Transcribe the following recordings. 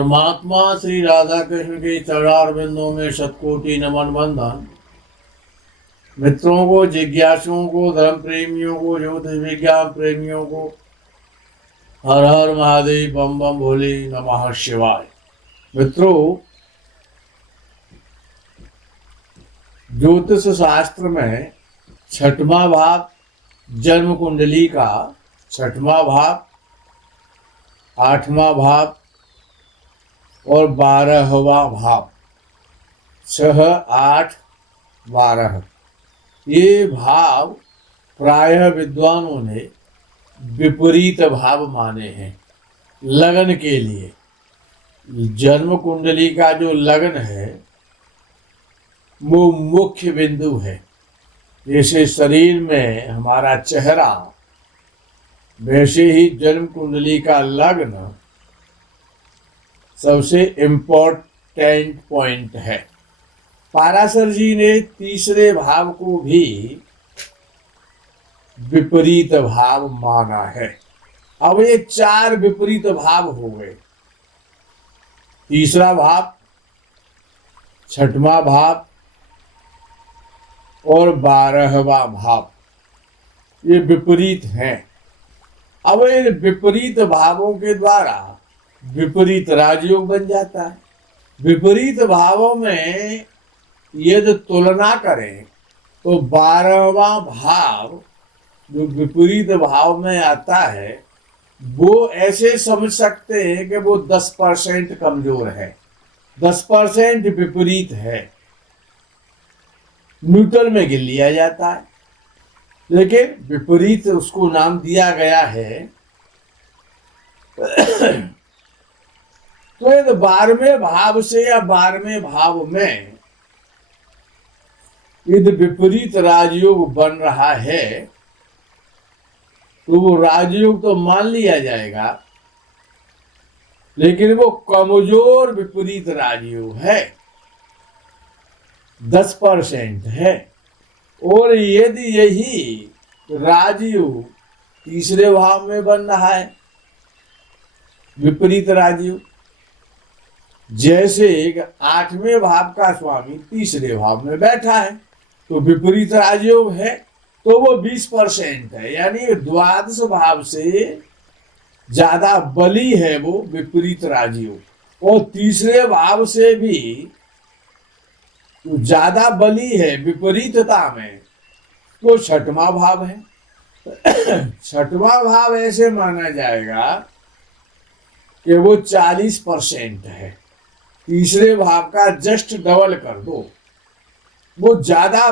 परमात्मा श्री राधा कृष्ण के चरणार बिंदों में शतकोटि नमन बंदन। मित्रों को, जिज्ञासुओं को, धर्म प्रेमियों को, ज्योतिष विज्ञान प्रेमियों को हर हर महादेव, बम बम भोले, नमः शिवाय। मित्रों, ज्योतिष शास्त्र में छठवां भाव जन्म कुंडली का, छठवां भाव, आठवां भाव और 12वां भाव, 6, 8, 12, ये भाव प्रायः विद्वानों ने विपरीत भाव माने हैं लगन के लिए। जन्म कुंडली का जो लगन है वो मुख्य बिंदु है। जैसे शरीर में हमारा चेहरा, वैसे ही जन्म कुंडली का लग्न सबसे इम्पोर्टेंट पॉइंट है। पाराशर जी ने तीसरे भाव को भी विपरीत भाव माना है। अब ये 4 विपरीत भाव हो गए। तीसरा भाव, छठवां भाव और 12वां भाव, ये विपरीत हैं। अब इन विपरीत भावों के द्वारा विपरीत राजयोग बन जाता है। विपरीत भावों में यदि तुलना करें तो 12वां भाव जो विपरीत भाव में आता है वो ऐसे समझ सकते हैं कि वो 10% कमजोर है, 10% विपरीत है, न्यूट्रल में गिन लिया जाता है। लेकिन विपरीत उसको नाम दिया गया है। तो यदि 12वें भाव से या 12वें भाव में यदि विपरीत राजयोग बन रहा है तो वो राजयोग तो मान लिया जाएगा, लेकिन वो कमजोर विपरीत राजयोग है, 10% है। और यदि यही राजयोग तीसरे भाव में बन रहा है, विपरीत राजयोग, जैसे 8वें भाव का स्वामी तीसरे भाव में बैठा है तो विपरीत राजयोग है, तो वो 20% है। यानी द्वादश भाव से ज्यादा बली है वो विपरीत राजयोग। और तीसरे भाव से भी तो ज्यादा बली है विपरीतता में, तो छठवां भाव है। छठवां भाव ऐसे माना जाएगा कि वो 40% है। तीसरे भाव का जस्ट डबल कर दो, वो ज्यादा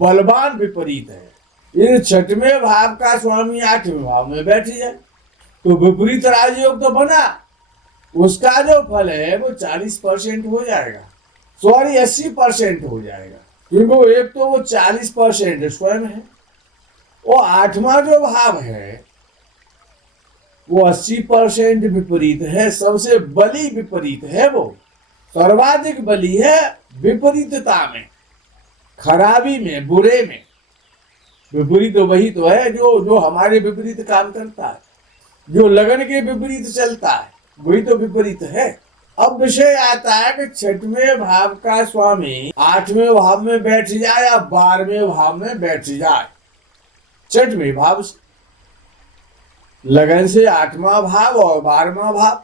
बलवान विपरीत है। ये 6वें भाव का स्वामी 8वें भाव में बैठ जाए तो विपरीत राजयोग तो बना, उसका जो फल है वो 40% हो जाएगा, सॉरी 80% हो जाएगा। क्योंकि एक तो वो 40% स्वयं है, वो 8वां जो भाव है वो 80% विपरीत है, सबसे बली विपरीत है, वो सर्वाधिक बली है विपरीतता में, खराबी में, बुरे में। विपरीत तो वही तो है जो हमारे विपरीत काम करता है, जो लगन के विपरीत चलता है, वही तो विपरीत है। अब विषय आता है कि 6वें भाव का स्वामी 8वें भाव में बैठ जाए या 12वें भाव में बैठ जाए। 6वें भाव से लगन से 8वां भाव और 12वां भाव,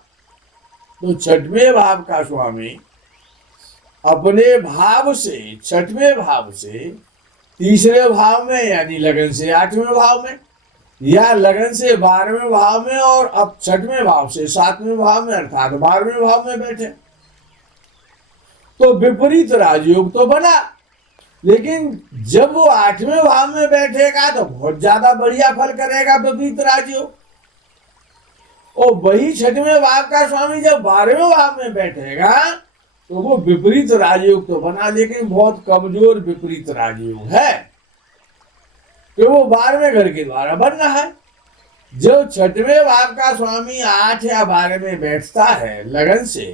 तो 6वें भाव का स्वामी अपने भाव से, 6वें भाव से तीसरे भाव में यानी लगन से 8वें भाव में, या लगन से 12वें भाव में और अब 6वें भाव से 7वें भाव में अर्थात 12वें भाव में बैठे, तो विपरीत राजयोग तो बना। लेकिन जब वो 8वें भाव में बैठेगा तो बहुत ज्यादा बढ़िया फल करेगा विपरीत राजयोग। और वही 6वें भाव का स्वामी जब 12वें भाव में बैठेगा तो वो विपरीत राजयोग तो बना, लेकिन बहुत कमजोर विपरीत राजयोग है, तो वो 12वें घर के द्वारा बन रहा है। जो 6वें भाव का स्वामी 8 या 12 में बैठता है लगन से,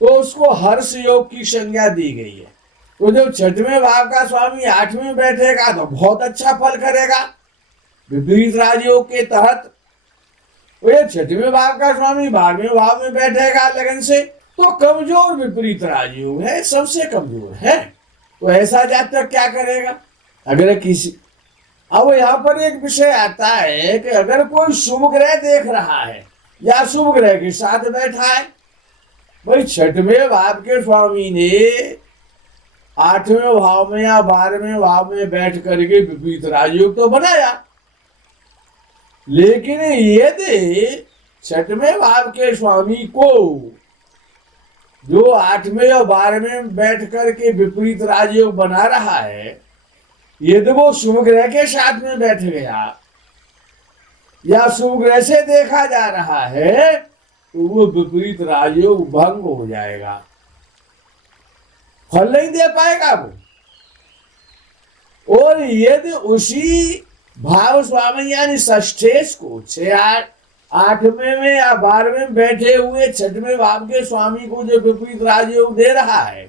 तो उसको हर्ष योग की संज्ञा दी गई है। तो जो 6वें भाव का स्वामी 8 में बैठेगा तो बहुत अच्छा फल करेगा विपरीत राजयोग के तहत। वो ये छठवें भाव का स्वामी 12वें भाव में बैठेगा लगन से, तो कमजोर विपरीत राजयोग है, सबसे कमजोर है। तो ऐसा जातक क्या करेगा? अगर किसी, अब यहाँ पर एक विषय आता है कि अगर कोई शुभ ग्रह देख रहा है या शुभ ग्रह के साथ बैठा है, भाई छठवें भाव के स्वामी ने 8वें भाव में या 12वें भाव में बैठ करके विपरीत राजयोग तो बनाया, लेकिन यदि छठवें भाव के स्वामी को जो 8वें और 12वें में बैठ करके विपरीत राजयोग बना रहा है, यदि वो शुभ ग्रह के साथ में बैठ गया या शुभ ग्रह से देखा जा रहा है, तो वो विपरीत राजयोग भंग हो जाएगा, फल नहीं दे पाएगा वो। और यदि उसी भाव स्वामी यानी षष्ठेश को 8वें में या 12वें में बैठे हुए छठवें भाव के स्वामी को जो विपरीत राजयोग दे रहा है,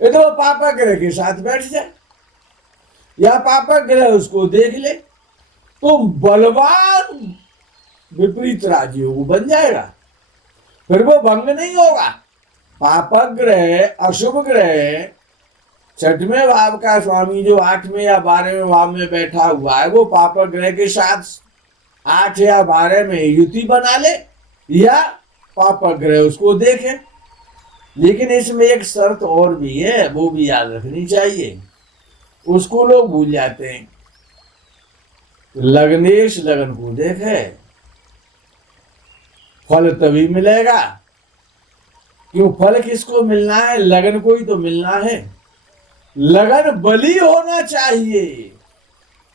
ये तो पापा ग्रह के साथ बैठ जाए या पापा ग्रह उसको देख ले, तो बलवान विपरीत राजयोग बन जाएगा, फिर वो भंग नहीं होगा। पापक ग्रह, अशुभ ग्रह, छठवें भाव का स्वामी जो 8वें या 12वें भाव में बैठा हुआ है, वो पापक ग्रह के साथ 8 या 12 में युति बना ले या पापक ग्रह उसको देखे। लेकिन इसमें एक शर्त और भी है, वो भी याद रखनी चाहिए, उसको लोग भूल जाते हैं। लग्नेश लगन को देखे, फल तभी मिलेगा। क्यों? फल किसको मिलना है? लगन को ही तो मिलना है। लगन बली होना चाहिए,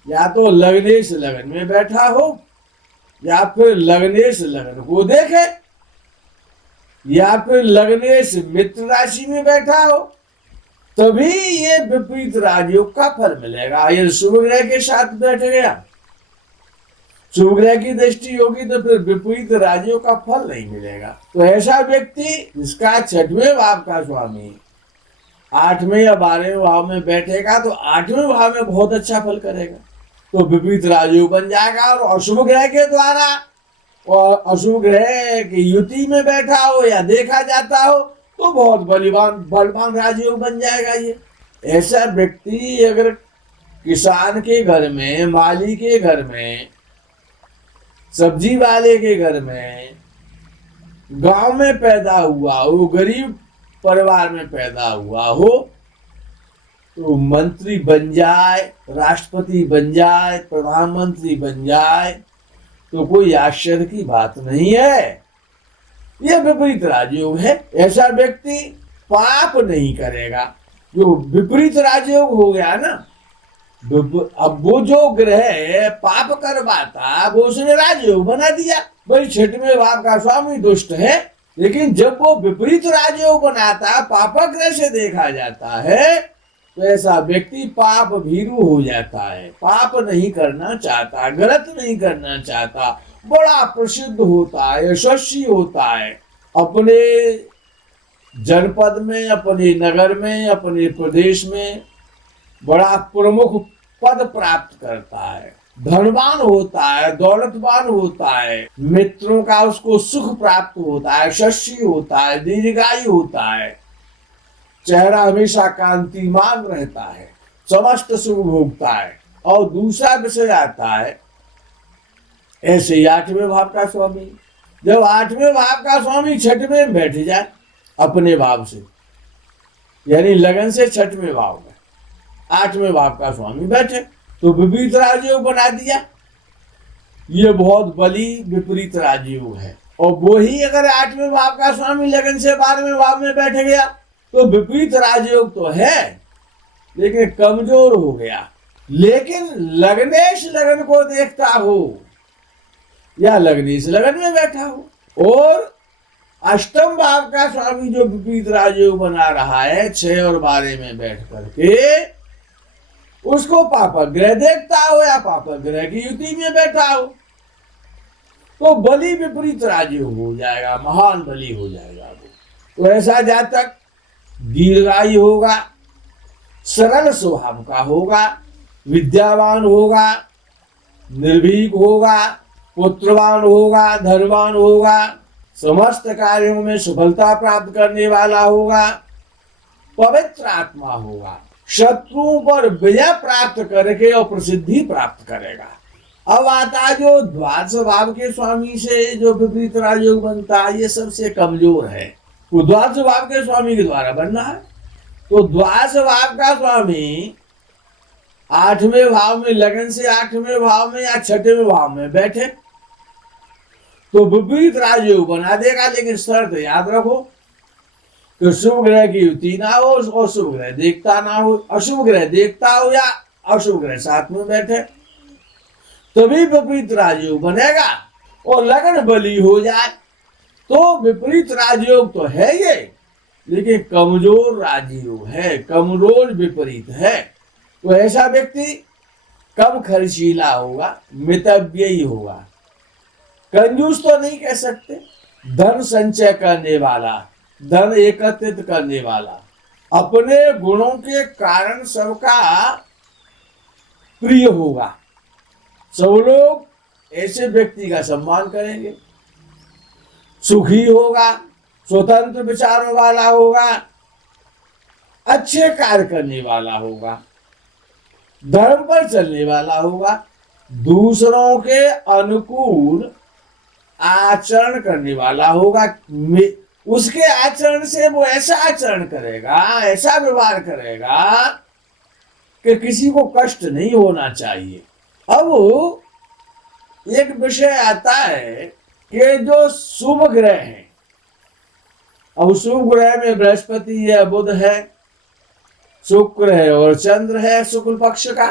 या तो लग्नेश लगन में बैठा हो या फिर लग्नेश लगन को देखे या फिर लग्नेश मित्र राशि में बैठा हो, तभी ये विपरीत राजयोग का फल मिलेगा। यदि शुभ ग्रह के साथ बैठ गया, शुभ ग्रह की दृष्टि होगी, तो फिर विपरीत राजयोग का फल नहीं मिलेगा। तो ऐसा व्यक्ति जिसका छठवें भाव का स्वामी 8वें या 12वें भाव में बैठेगा, तो 8वें भाव में बहुत अच्छा फल करेगा, तो विपरीत राजयोग बन जाएगा। और अशुभ ग्रह के द्वारा, और अशुभ ग्रह की युति में बैठा हो या देखा जाता हो, तो बहुत बलवान राजयोग बन जाएगा। ये ऐसा व्यक्ति अगर किसान के घर में, माली के घर में, सब्जी वाले के घर में, गांव में पैदा हुआ हो, गरीब परिवार में पैदा हुआ हो, तो मंत्री बन जाए, राष्ट्रपति बन जाए, प्रधानमंत्री बन जाए, तो कोई आश्चर्य की बात नहीं है। यह विपरीत राजयोग है। ऐसा व्यक्ति पाप नहीं करेगा। जो विपरीत राजयोग हो गया ना, अब वो जो ग्रह पाप करवाता, वो उसने राजयोग बना दिया। भाई छठवें भाव का स्वामी दुष्ट है, लेकिन जब वो विपरीत राजयोग बनाता, पापक ग्रह से देखा जाता है, तो ऐसा व्यक्ति पाप भीरू हो जाता है, पाप नहीं करना चाहता, गलत नहीं करना चाहता, बड़ा प्रसिद्ध होता है, यशस्वी होता है, अपने जनपद में, अपने नगर में, अपने प्रदेश में बड़ा प्रमुख पद प्राप्त करता है, धनवान होता है, दौलतवान होता है, मित्रों का उसको सुख प्राप्त होता है, यशस्वी होता है, दीर्घायु होता है, चेहरा हमेशा कांतिमान रहता है, समस्त सुख भोगता है। और दूसरा विषय आता है ऐसे ही 8वें भाव का स्वामी, जब 8वें भाव का स्वामी छठवें में बैठ जाए अपने भाव से, यानी लगन से छठवें भाव में 8वें भाव का स्वामी बैठे, तो विपरीत राजयोग बना दिया। ये बहुत बली विपरीत राजयोग है। और वो ही अगर 8वें भाव का स्वामी लगन से 12वें भाव में बैठ गया, तो विपरीत राजयोग तो है, लेकिन कमजोर हो गया। लेकिन लग्नेश लगन को देखता हो या लग्नेश लगन में बैठा हो, और अष्टम भाव का स्वामी जो विपरीत राजयोग बना रहा है 6 और 12 में बैठ करके, उसको पापक ग्रह देखता हो या पापक ग्रह की युति में बैठा हो, तो बलि विपरीत राजयोग हो जाएगा, महान बलि हो जाएगा वो। तो ऐसा जातक दीर्घायु होगा, सरल स्वभाव का होगा, विद्यावान होगा, निर्भीक होगा, पुत्रवान होगा, धनवान होगा, समस्त कार्यों में सफलता प्राप्त करने वाला होगा, पवित्र आत्मा होगा, शत्रुओं पर विजय प्राप्त करके और प्रसिद्धि प्राप्त करेगा। अब आता जो द्वादश भाव के स्वामी से जो विपरीत राजयोग बनता है, ये सबसे कमजोर है। वो द्वादश भाव के स्वामी के द्वारा बनना है। तो द्वादश भाव का स्वामी 8वें भाव में लगन से 8वें भाव में या 6वें भाव में बैठे तो विपरीत राजयोग बना देगा। लेकिन शर्त याद रखो कि शुभ ग्रह की युति ना हो और शुभ ग्रह देखता ना हो। अशुभ ग्रह देखता हो या अशुभ ग्रह साथ में बैठे तभी विपरीत राजयोग बनेगा। और लगन बली हो जाए तो विपरीत राजयोग तो है ये, लेकिन कमजोर राजयोग है, कमजोर विपरीत है। तो ऐसा व्यक्ति कम खर्चीला होगा, मितव्ययी होगा। कंजूस तो नहीं कह सकते, धन संचय करने वाला, धन एकत्रित करने वाला, अपने गुणों के कारण सबका प्रिय होगा। सब लोग ऐसे व्यक्ति का सम्मान करेंगे। सुखी होगा, स्वतंत्र विचारों वाला होगा, अच्छे कार्य करने वाला होगा, धर्म पर चलने वाला होगा, दूसरों के अनुकूल आचरण करने वाला होगा। उसके आचरण से वो ऐसा आचरण करेगा, ऐसा व्यवहार करेगा कि किसी को कष्ट नहीं होना चाहिए। अब एक विषय आता है कि जो शुभ ग्रह है, अब शुभ ग्रह में बृहस्पति है, बुध है, शुक्र है और चंद्र है शुक्ल पक्ष का,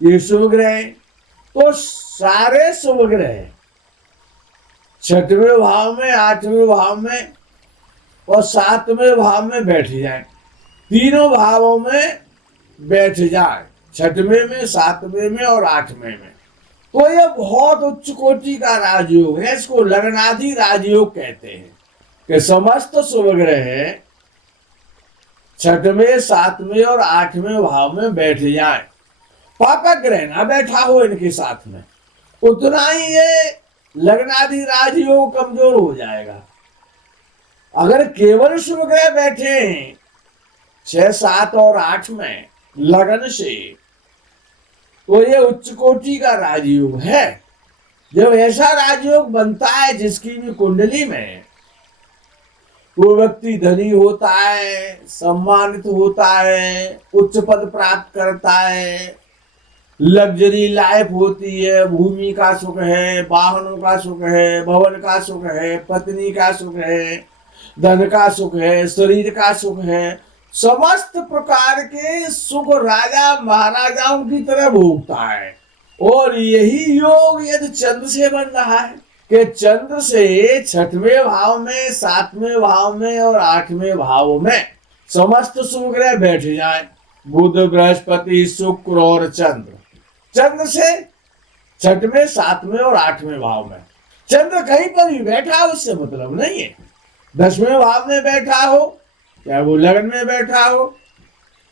ये शुभ ग्रह है। तो सारे शुभ ग्रह 6वें भाव में, 8वें भाव में और 7वें भाव में बैठ जाए, तीनों भावों में बैठ जाए, 6वें में, 7वें में और 8वें में। तो यह बहुत उच्च कोटि का राजयोग है। इसको लग्नादि राजयोग कहते हैं कि समस्त शुभ ग्रह 6वें, 7वें और 8वें भाव में बैठ जाए। पापक ग्रह ना बैठा हो इनके साथ में, उतना ही ये लग्नादि राजयोग कमजोर हो जाएगा। अगर केवल शुभ ग्रह बैठे हैं 6, 7 और 8 में लगन से, तो ये उच्च कोटि का राजयोग है। जब ऐसा राजयोग बनता है जिसकी भी कुंडली में, वो व्यक्ति धनी होता है, सम्मानित होता है, उच्च पद प्राप्त करता है, लग्जरी लाइफ होती है, भूमि का सुख है, वाहनों का सुख है, भवन का सुख है, पत्नी का सुख है, धन का सुख है, शरीर का सुख है, समस्त प्रकार के सुख राजा महाराजाओं की तरह भोगता है। और यही योग यदि चंद्र से बन रहा है कि चंद्र से 6वें भाव में, 7वें भाव में और 8वें भाव में समस्त शुभ ग्रह बैठ जाए, बुध, बृहस्पति, शुक्र और चंद्र। चंद्र से 6वें, 7वें और 8वें भाव में, चंद्र कहीं पर भी बैठा हो उससे मतलब नहीं है। 10वें भाव में बैठा हो, चाहे वो लगन में बैठा हो,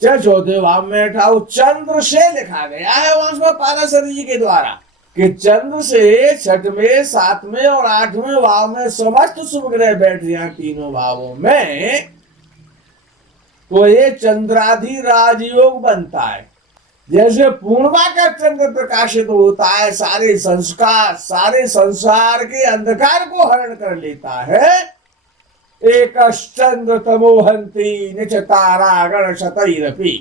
चाहे 4थे भाव में बैठा हो, चंद्र से लिखा गया है वहां पाराशर जी के द्वारा कि चंद्र से 6वें, 7वें और 8वें भाव में समस्त शुभ ग्रह बैठ जाए तीनों भावों में, तो ये चंद्राधि राजयोग बनता है। जैसे पूर्णिमा का चंद्र प्रकाशित होता है, सारे संस्कार, सारे संसार के अंधकार को हरण कर लेता है। एक चंद्र तमोहंती निच तारागण शतैरपि,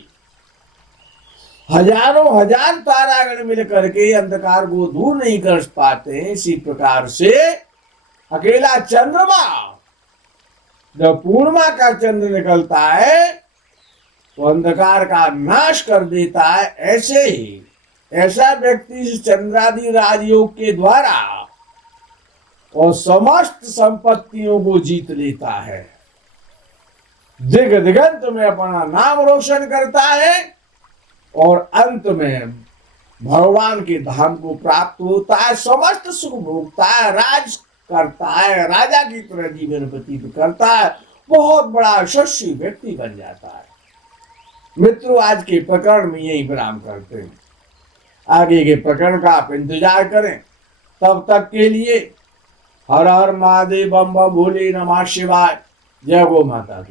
हजारों हजार तारागण मिल करके अंधकार को दूर नहीं कर पाते। इसी प्रकार से अकेला चंद्रमा, जब पूर्णिमा का चंद्र निकलता है तो अंधकार का नाश कर देता है। ऐसे ही ऐसा व्यक्ति चंद्रादि राजयोग के द्वारा और समस्त संपत्तियों को जीत लेता है, दिग दिगंत में अपना नाम रोशन करता है और अंत में भगवान के धाम को प्राप्त होता है, समस्त सुख भोगता है, राज करता है, राजा की तरह जीवन व्यतीत करता है, बहुत बड़ा यशस्वी व्यक्ति बन जाता है। मित्रों, आज के प्रकरण में यही विराम करते हैं। आगे के प्रकरण का आप इंतजार करें। तब तक के लिए हर हर महादेव, बम बम भोले, नमः शिवाय। जय गो माता दी।